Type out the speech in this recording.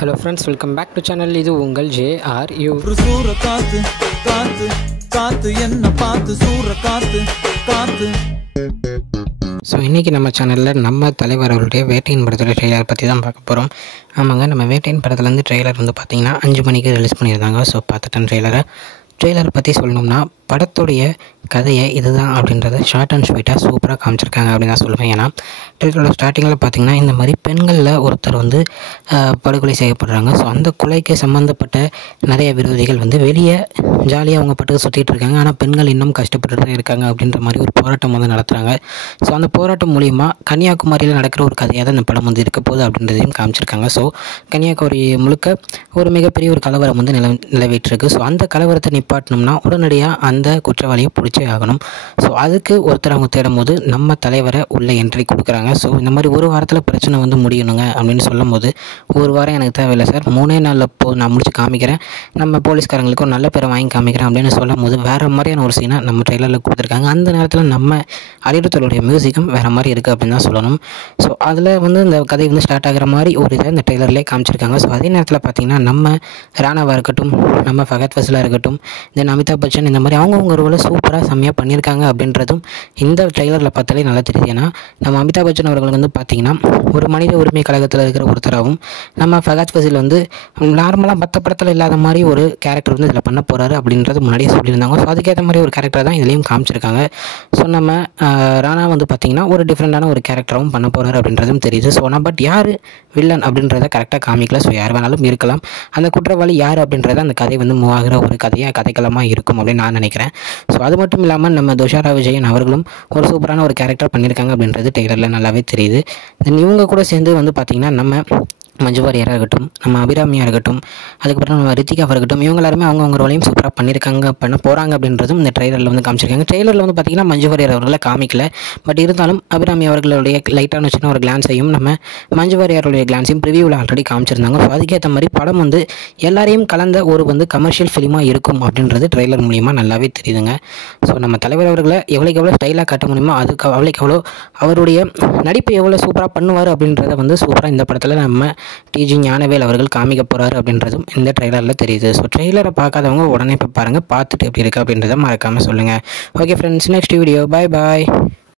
Hello friends, welcome back to channel. இது உங்கள் JRU. சூற காத்து காத்து காத்து என்ன பார்த்து சூற காத்து காத்து. ஸோ இன்றைக்கி நம்ம சேனலில் நம்ம தலைவர் அவருடைய வேட்டையின் படத்தோட ட்ரெய்லர் பற்றி தான் பார்க்க போகிறோம். ஆமாங்க, நம்ம வேட்டையின் படத்துலேருந்து ட்ரெய்லர் வந்து பார்த்திங்கன்னா 5 மணிக்கு ரிலீஸ் பண்ணியிருந்தாங்க. ஸோ பார்த்துட்டேன் ட்ரெய்லர் பற்றி சொல்லணும்னா படத்துடைய கதையை இதுதான் அப்படின்றத ஷார்ட் அண்ட் ஸ்வீட்டாக சூப்பராக காமிச்சிருக்காங்க அப்படின்னு தான் சொல்லுவேன். ஏன்னா ட்ரெய்லரோட ஸ்டார்டிங்கில் பார்த்திங்கன்னா இந்த மாதிரி பெண்களில் ஒருத்தர் வந்து படுகொலை செய்யப்படுறாங்க. ஸோ அந்த கொலைக்கு சம்மந்தப்பட்ட நிறைய விரோதிகள் வந்து வெளியே ஜாலியாக அவங்க பட்டுக்கு சுற்றிட்டு இருக்காங்க. ஆனால் பெண்கள் இன்னும் கஷ்டப்பட்டு தான் இருக்காங்க அப்படின்ற மாதிரி ஒரு போராட்டம் வந்து நடத்துகிறாங்க. ஸோ அந்த போராட்டம் மூலிமா கன்னியாகுமரியில் நடக்கிற ஒரு கதையாக தான் இந்த படம் வந்து இருக்க போகுது அப்படின்றதையும் காமிச்சிருக்காங்க. ஸோ கன்னியாகுமரி முழுக்க ஒரு மிகப்பெரிய ஒரு கலவரம் வந்து நிலவிட்டுருக்கு. ஸோ அந்த கலவரத்தை நிப்பாட்டணும்னா உடனடியாக அந்த குற்றவாளியை பிடிச்சே ஆகணும். ஸோ அதுக்கு ஒருத்தர் அவங்க தேடும் போது நம்ம தலைவரை உள்ள என்ட்ரி கொடுக்குறாங்க. ஸோ இந்த மாதிரி ஒரு வாரத்தில் பிரச்சனை வந்து முடியணுங்க அப்படின்னு சொல்லும் போது ஒரு வாரம் எனக்கு தேவையில்லை சார், 3 நாளில் நான் முடிச்சு காமிக்கிறேன், நம்ம போலீஸ்காரங்களுக்கு ஒரு நல்ல பேரை வாங்கி காமிக்கிறேன் அப்படின்னு சொல்லும் போது வேறு மாதிரியான ஒரு சீனை நம்ம ட்ரெய்லரில் கொடுத்துருக்காங்க. அந்த நேரத்தில் நம்ம அனிருத்தோடைய மியூசிக்கும் வேறு மாதிரி இருக்குது அப்படின்னு தான் சொல்லணும். ஸோ அதில் வந்து இந்த கதை வந்து ஸ்டார்ட் ஆகிற மாதிரி ஒரு இதை இந்த ட்ரெய்லர்லேயே காமிச்சிருக்காங்க. ஸோ அதே நேரத்தில் பார்த்திங்கன்னா நம்ம ராணாவாக இருக்கட்டும், நம்ம ஃபகத் ஃபசிலாக இருக்கட்டும், தென் அமிதாப் பச்சன், இந்த மாதிரி அவங்கவுங்க ரோலை சூப்பராக செம்மையாக பண்ணியிருக்காங்க அப்படின்றதும் இந்த ட்ரெய்லரில் பார்த்தாலே நல்லா தெரியுது. ஏன்னா நம்ம அமிதாப் பச்சன் அவர்கள் வந்து பார்த்திங்கன்னா ஒரு மனித உரிமை கழகத்தில் இருக்கிற ஒருத்தராகவும், நம்ம ஃபகத் ஃபசில் வந்து நார்மலாக மற்ற படத்தில் இல்லாத மாதிரி ஒரு கேரக்டர் வந்து இதில் பண்ண போகிறாரு அப்படின்றது முன்னாடியே சொல்லியிருந்தாங்க. ஸோ அதுக்கேற்ற மாதிரி ஒரு கேரக்டர் தான் இதுலேயும் காமிச்சிருக்காங்க. ஸோ நம்ம ராணா வந்து பார்த்திங்கன்னா ஒரு டிஃப்ரெண்ட்டான ஒரு கேரக்டராகவும் பண்ண போகிறாரு அப்படின்றதும் தெரியுது. ஸோ நான் பட் யார் வில்லன் அப்படின்றத கரெக்டாக காமிக்கல. ஸோ யார் வேணாலும் இருக்கலாம். அந்த குற்றவாளி யார் அப்படின்றத அந்த கதை வந்து மூவ் ஆகிற ஒரு கதைக்களமாக இருக்கும் அப்படின்னு நான் நினைக்கிறேன். ஸோ அது மட்டும் இல்லாமல் நம்ம துஷாரா விஜயன் அவர்களும் ஒரு சூப்பரான ஒரு கேரக்டர் பண்ணியிருக்காங்க அப்படின்றது ட்ரெய்லரில் நல்லாவே தெரியுது. தென் இவங்க கூட சேர்ந்து வந்து பார்த்திங்கன்னா நம்ம மஞ்சு வாரியராக இருக்கட்டும், நம்ம அபிராமியாக இருக்கட்டும், அதுக்கப்புறம் நம்ம ரித்திகாவாக இருக்கட்டும், இவங்க எல்லாருமே அவங்கவுங்க ரோலையும் சூப்பராக பண்ண போகிறாங்க அப்படின்றதும் இந்த ட்ரெய்லரில் வந்து காமிச்சிருக்காங்க. ட்ரெய்லரில் வந்து பார்த்திங்கன்னா மஞ்சு வாரியர் அவர்களை காமிக்கல. பட் இருந்தாலும் அபிராமி அவர்களுடைய லைட்டான சின்ன ஒரு கிளான்ஸையும் நம்ம மஞ்சு வாரியருடைய கிளான்ஸையும் ப்ரிவியூவில் ஆல்ரெடி காமிச்சிருந்தாங்க. ஸோ அதுக்கேற்ற மாதிரி படம் வந்து எல்லாரையும் கலந்த ஒரு வந்து கமர்ஷியல் ஃபிலிமாக இருக்கும் அப்படின்றது ட்ரெய்லர் மூலிமா நல்லாவே தெரியுதுங்க. ஸோ நம்ம தலைவர் அவர்களை எவ்வளோக்கு எவ்வளோ ஸ்டைலாக காட்ட முடியுமோ அதுக்கு அவ்வளோக்கு எவ்வளோ அவருடைய நடிப்பு எவ்வளோ சூப்பராக பண்ணுவார் அப்படின்றத வந்து சூப்பராக இந்த படத்தில் நம்ம டிஜி ஞானவேல் அவர்கள் காமிக்க போகிறாரு அப்படின்றதும் இந்த ட்ரெய்லரில் தெரியுது. ஸோ ட்ரெய்லரை பார்க்காதவங்க உடனே இப்போ பாருங்கள், பார்த்துட்டு எப்படி இருக்குது அப்படின்றத மறக்காமல் சொல்லுங்கள். ஓகே ஃப்ரெண்ட்ஸ், நெக்ஸ்ட் வீடியோ, பாய்.